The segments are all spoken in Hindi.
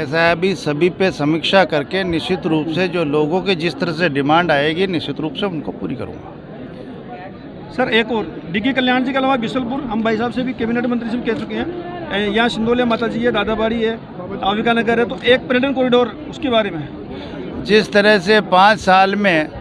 एसआईबी सभी पे समीक्षा करके निश्चित रूप से जो लोगों के जिस तरह से डिमांड आएगी निश्चित रूप से उनको पूरी करूँगा। सर एक और डीके कल्याण जी के अलावा बिशलपुर हम भाई साहब से भी कैबिनेट मंत्री से भी कह चुके हैं, यहाँ सिंदोलिया माता जी है, दादाबाड़ी है, आविका नगर है, तो एक पर्यटन कॉरिडोर उसके बारे में। जिस तरह से 5 साल में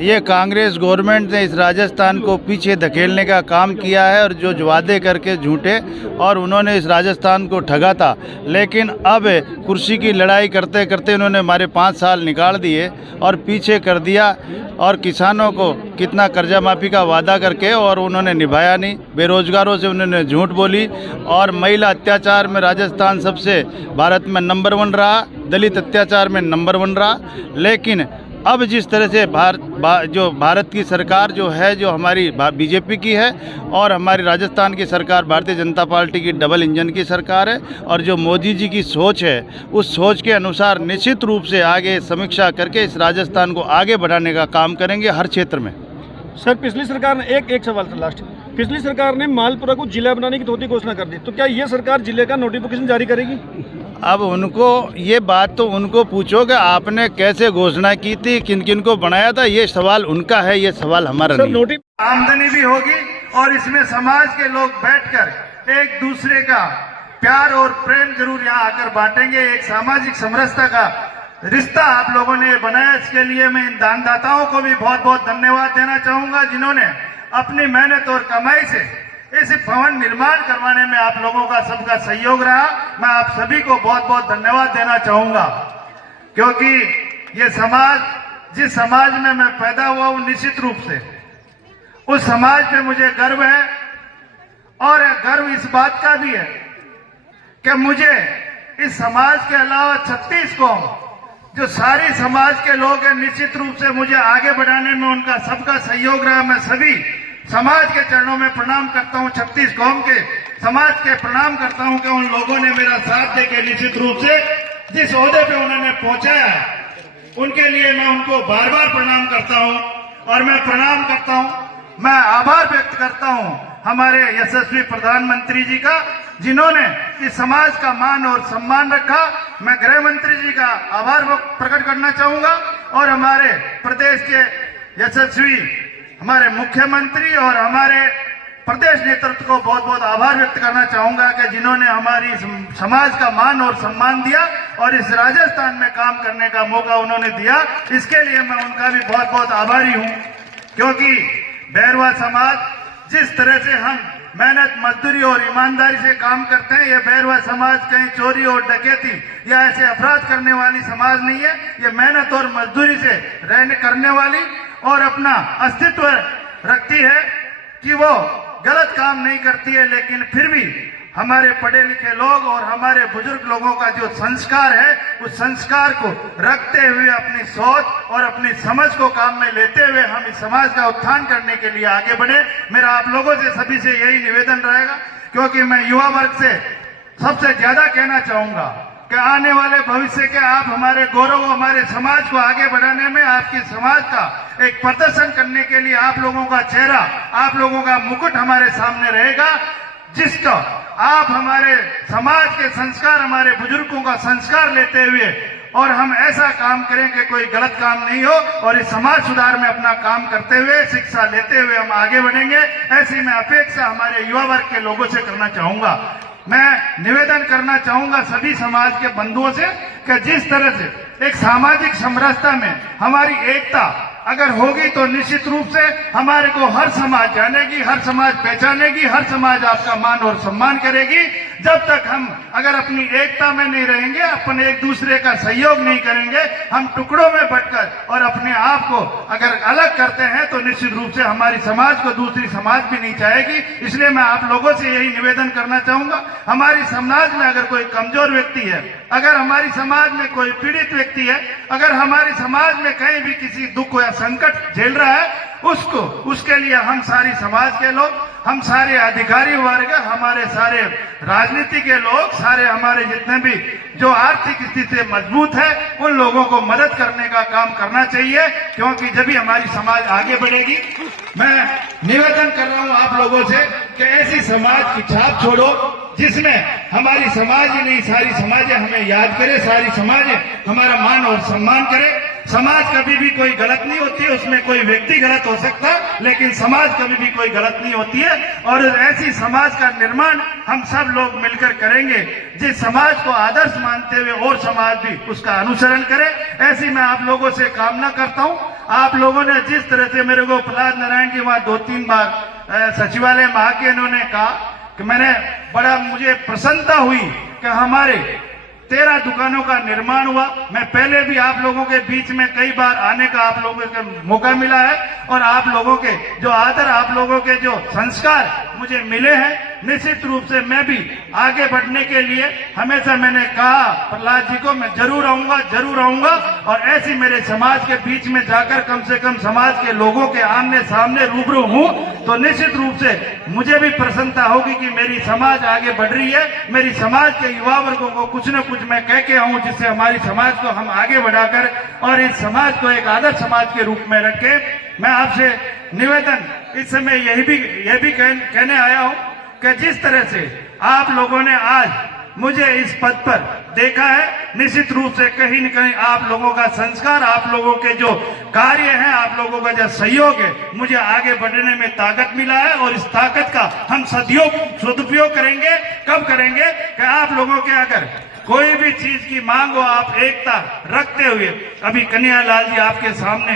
ये कांग्रेस गवर्नमेंट ने इस राजस्थान को पीछे धकेलने का काम किया है और जो वादे करके झूठे और उन्होंने इस राजस्थान को ठगा था, लेकिन अब कुर्सी की लड़ाई करते करते उन्होंने हमारे 5 साल निकाल दिए और पीछे कर दिया। और किसानों को कितना कर्जा माफ़ी का वादा करके और उन्होंने निभाया नहीं, बेरोजगारों से उन्होंने झूठ बोली और महिला अत्याचार में राजस्थान सबसे भारत में नंबर 1 रहा, दलित अत्याचार में नंबर 1 रहा। लेकिन अब जिस तरह से भारत की सरकार जो है, जो हमारी बीजेपी की है और हमारी राजस्थान की सरकार भारतीय जनता पार्टी की डबल इंजन की सरकार है, और जो मोदी जी की सोच है उस सोच के अनुसार निश्चित रूप से आगे समीक्षा करके इस राजस्थान को आगे बढ़ाने का काम करेंगे हर क्षेत्र में। सर पिछली सरकार ने एक सवाल था लास्ट, पिछली सरकार ने मालपुरा को जिला बनाने की धोती घोषणा कर दी, तो क्या ये सरकार जिले का नोटिफिकेशन जारी करेगी? अब उनको ये बात तो उनको पूछो कि आपने कैसे घोषणा की थी, किन किन को बनाया था, ये सवाल उनका है, ये सवाल हमारा नहीं। आमदनी भी होगी और इसमें समाज के लोग बैठकर एक दूसरे का प्यार और प्रेम जरूर यहाँ आकर बांटेंगे। एक सामाजिक समरसता का रिश्ता आप लोगों ने बनाया, इसके लिए मैं इन दानदाताओं को भी बहुत बहुत धन्यवाद देना चाहूंगा, जिन्होंने अपनी मेहनत और कमाई से इस भवन निर्माण करवाने में आप लोगों का सबका सहयोग रहा। मैं आप सभी को बहुत बहुत धन्यवाद देना चाहूंगा, क्योंकि ये समाज, जिस समाज में मैं पैदा हुआ हूं, निश्चित रूप से उस समाज पे मुझे गर्व है। और गर्व इस बात का भी है कि मुझे इस समाज के अलावा 36 कौम, जो सारी समाज के लोग हैं, निश्चित रूप से मुझे आगे बढ़ाने में उनका सबका सहयोग रहा। मैं सभी समाज के चरणों में प्रणाम करता हूं, 36 कौम के समाज के प्रणाम करता हूं कि उन लोगों ने मेरा साथ देकर निश्चित रूप से जिस ओहदे पे उन्होंने पहुंचाया, उनके लिए मैं उनको बार बार प्रणाम करता हूं। और मैं प्रणाम करता हूं, मैं आभार व्यक्त करता हूं हमारे यशस्वी प्रधानमंत्री जी का, जिन्होंने इस समाज का मान और सम्मान रखा। मैं गृह मंत्री जी का आभार प्रकट करना चाहूंगा और हमारे प्रदेश के यशस्वी हमारे मुख्यमंत्री और हमारे प्रदेश नेतृत्व को बहुत बहुत आभार व्यक्त करना चाहूंगा कि जिन्होंने हमारी समाज का मान और सम्मान दिया और इस राजस्थान में काम करने का मौका उन्होंने दिया। इसके लिए मैं उनका भी बहुत बहुत आभारी हूं, क्योंकि बैरवा समाज, जिस तरह से हम मेहनत मजदूरी और ईमानदारी से काम करते हैं, ये बैरवा समाज कहीं चोरी और डकैती या ऐसे अपराध करने वाली समाज नहीं है। ये मेहनत और मजदूरी से रहने करने वाली और अपना अस्तित्व रखती है कि वो गलत काम नहीं करती है, लेकिन फिर भी हमारे पढ़े लिखे लोग और हमारे बुजुर्ग लोगों का जो संस्कार है, उस संस्कार को रखते हुए अपनी सोच और अपनी समझ को काम में लेते हुए हम इस समाज का उत्थान करने के लिए आगे बढ़े। मेरा आप लोगों से सभी से यही निवेदन रहेगा, क्योंकि मैं युवा वर्ग से सबसे ज्यादा कहना चाहूंगा कि आने वाले भविष्य के आप हमारे गौरव, हमारे समाज को आगे बढ़ाने में, आपकी समाज का एक प्रदर्शन करने के लिए आप लोगों का चेहरा, आप लोगों का मुकुट हमारे सामने रहेगा, जिसका आप हमारे समाज के संस्कार, हमारे बुजुर्गों का संस्कार लेते हुए और हम ऐसा काम करें कि कोई गलत काम नहीं हो और इस समाज सुधार में अपना काम करते हुए, शिक्षा लेते हुए हम आगे बढ़ेंगे। ऐसी मैं अपेक्षा हमारे युवा वर्ग के लोगों से करना चाहूंगा। मैं निवेदन करना चाहूंगा सभी समाज के बंधुओं से कि जिस तरह से एक सामाजिक समरसता में हमारी एकता अगर होगी तो निश्चित रूप से हमारे को हर समाज जानेगी, हर समाज पहचानेगी, हर समाज आपका मान और सम्मान करेगी। जब तक हम अगर अपनी एकता में नहीं रहेंगे, अपन एक दूसरे का सहयोग नहीं करेंगे, हम टुकड़ों में बंटकर और अपने आप को अगर अलग करते हैं तो निश्चित रूप से हमारी समाज को दूसरी समाज भी नहीं चाहेगी। इसलिए मैं आप लोगों से यही निवेदन करना चाहूंगा, हमारी समाज में अगर कोई कमजोर व्यक्ति है, अगर हमारी समाज में कोई पीड़ित व्यक्ति है, अगर हमारी समाज में कहीं भी किसी दुख या संकट झेल रहा है, उसके लिए हम सारी समाज के लोग, हम सारे अधिकारी वर्ग, हमारे सारे राजनीति के लोग, सारे हमारे जितने भी जो आर्थिक स्थिति से मजबूत है, उन लोगों को मदद करने का काम करना चाहिए, क्योंकि जब भी हमारी समाज आगे बढ़ेगी। मैं निवेदन कर रहा हूं आप लोगों से कि ऐसी समाज की छाप छोड़ो जिसमें हमारी समाज ही नहीं सारी समाज हमें याद करे, सारी समाज हमारा मान और सम्मान करे। समाज कभी भी कोई गलत नहीं होती है, उसमें कोई व्यक्ति गलत हो सकता, लेकिन समाज कभी भी कोई गलत नहीं होती है। और ऐसी समाज का निर्माण हम सब लोग मिलकर करेंगे, जिस समाज को आदर्श मानते हुए और समाज भी उसका अनुसरण करे। ऐसी मैं आप लोगों से कामना करता हूं। आप लोगों ने जिस तरह से मेरे को प्रहलाद नारायण जी वहां 2-3 बार सचिवालय में आके इन्होंने कहा कि मैंने बड़ा मुझे प्रसन्नता हुई कि हमारे 13 दुकानों का निर्माण हुआ। मैं पहले भी आप लोगों के बीच में कई बार आने का आप लोगों को मौका मिला है, और आप लोगों के जो आदर, आप लोगों के जो संस्कार मुझे मिले हैं, निश्चित रूप से मैं भी आगे बढ़ने के लिए हमेशा मैंने कहा प्रहलाद जी को मैं जरूर आऊंगा। और ऐसी मेरे समाज के बीच में जाकर कम से कम समाज के लोगों के आमने सामने रूबरू हूं तो निश्चित रूप से मुझे भी प्रसन्नता होगी कि मेरी समाज आगे बढ़ रही है। मेरी समाज के युवा वर्गों को कुछ न कुछ मैं कह के आऊं, जिससे हमारी समाज को हम आगे बढ़ाकर और इस समाज को एक आदर्श समाज के रूप में रखें। मैं आपसे निवेदन इस समय यह भी कहने आया हूं कि जिस तरह से आप लोगों ने आज मुझे इस पद पर देखा है, निश्चित रूप से कहीं न कहीं आप लोगों का संस्कार, आप लोगों के जो कार्य हैं, आप लोगों का जो सहयोग है, मुझे आगे बढ़ने में ताकत मिला है। और इस ताकत का हम सदुपयोग करेंगे। कब करेंगे कि आप लोगों के अगर कोई भी चीज की मांग हो, आप एकता रखते हुए, अभी कन्हैया लाल जी आपके सामने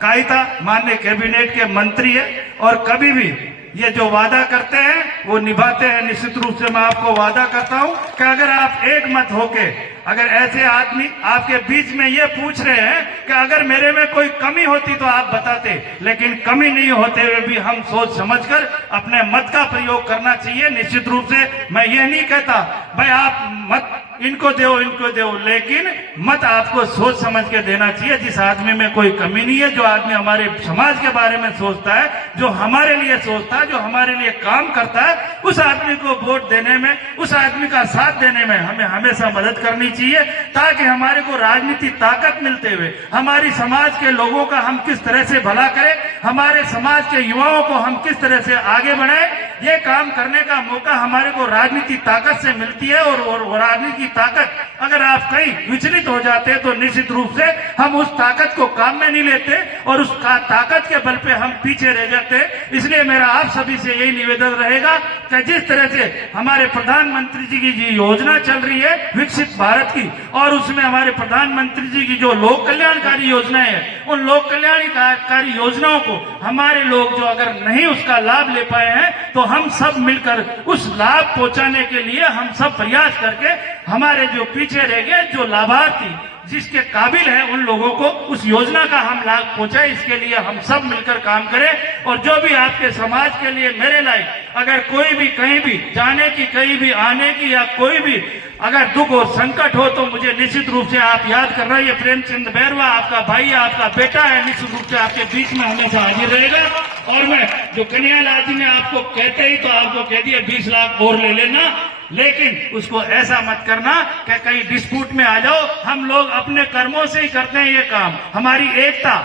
कायदा माननीय कैबिनेट के मंत्री है, और कभी भी ये जो वादा करते हैं वो निभाते हैं। निश्चित रूप से मैं आपको वादा करता हूं कि अगर आप एक मत होके, अगर ऐसे आदमी आपके बीच में ये पूछ रहे हैं कि अगर मेरे में कोई कमी होती तो आप बताते, लेकिन कमी नहीं होते हुए भी हम सोच समझकर अपने मत का प्रयोग करना चाहिए। निश्चित रूप से मैं ये नहीं कहता भाई आप मत इनको दो, लेकिन मत आपको सोच समझ के देना चाहिए। जिस आदमी में कोई कमी नहीं है, जो आदमी हमारे समाज के बारे में सोचता है, जो हमारे लिए सोचता है, जो हमारे लिए काम करता है, उस आदमी को वोट देने में, उस आदमी का साथ देने में हमें हमेशा मदद करनी चाहिए, ताकि हमारे को राजनीतिक ताकत मिलते हुए हमारी समाज के लोगों का हम किस तरह से भला करें, हमारे समाज के युवाओं को हम किस तरह से आगे बढ़ाएं, ये काम करने का मौका हमारे को राजनीतिक ताकत से मिलती है। और राजनीतिक ताकत अगर आप कहीं विचलित हो जाते हैं तो निश्चित रूप से हम उस ताकत को काम में नहीं लेते और उस ताकत के बल पे हम पीछे रह जाते हैं। इसलिए मेरा आप सभी से यही निवेदन रहेगा कि जिस तरह से हमारे प्रधानमंत्री जी की जी योजना चल रही है विकसित भारत की, और उसमें हमारे प्रधानमंत्री जी की जो लोक कल्याणकारी योजनाएं हैं, उन लोक कल्याणकारी योजनाओं को हमारे लोग जो अगर नहीं उसका लाभ ले पाए हैं तो हम सब मिलकर उस लाभ पहुंचाने के लिए हम सब प्रयास करके हमारे जो पीछे रह गए, जो लाभार्थी जिसके काबिल है, उन लोगों को उस योजना का हम लाभ पहुंचाए, इसके लिए हम सब मिलकर काम करें। और जो भी आपके समाज के लिए मेरे लायक अगर कोई भी कहीं भी जाने की, कहीं भी आने की, या कोई भी अगर दुख और संकट हो तो मुझे निश्चित रूप से आप याद करना। ये प्रेमचंद बैरवा आपका भाई है, आपका बेटा है, निश्चित रूप से आपके बीच में हमेशा हाजिर रहेगा। और मैं जो कन्हैया लाल जी ने आपको कहते ही तो आपको कह दिया 20 लाख और ले लेना, लेकिन उसको ऐसा मत करना कि कहीं डिस्प्यूट में आ जाओ। हम लोग अपने कर्मों से ही करते हैं ये काम। हमारी एकता,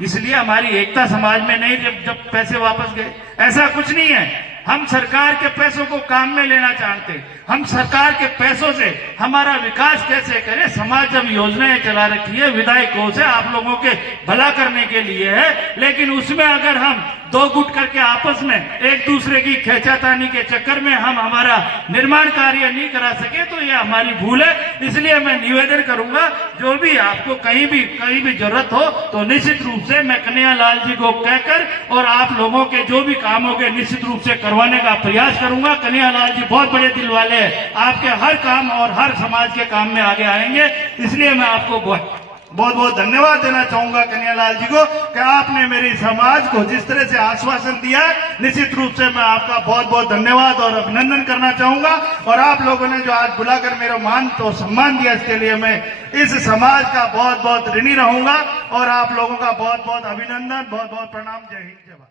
इसलिए हमारी एकता समाज में नहीं जब पैसे वापस गए, ऐसा कुछ नहीं है। हम सरकार के पैसों को काम में लेना चाहते, हम सरकार के पैसों से हमारा विकास कैसे करें। समाज जब योजनाएं चला रखी है विधायकों से आप लोगों के भला करने के लिए है, लेकिन उसमें अगर हम दो गुट करके आपस में एक दूसरे की खींचातानी के चक्कर में हम हमारा निर्माण कार्य नहीं करा सके तो ये हमारी भूल है। इसलिए मैं निवेदन करूंगा, जो भी आपको कहीं भी जरूरत हो तो निश्चित रूप से मैं कन्हैया लाल जी को कहकर और आप लोगों के जो भी काम होंगे निश्चित रूप से करवाने का प्रयास करूंगा। कन्हैया लाल जी बहुत बड़े दिल वाले हैं, आपके हर काम और हर समाज के काम में आगे आएंगे। इसलिए मैं आपको बहुत धन्यवाद देना चाहूंगा कन्हैया लाल जी को कि आपने मेरे समाज को जिस तरह से आश्वासन दिया, निश्चित रूप से मैं आपका बहुत धन्यवाद और अभिनंदन करना चाहूंगा। और आप लोगों ने जो आज बुलाकर मेरा मान तो सम्मान दिया, इसके लिए मैं इस समाज का बहुत ऋणी रहूंगा। और आप लोगों का बहुत अभिनंदन, बहुत प्रणाम। जय हिंद, जय भारत।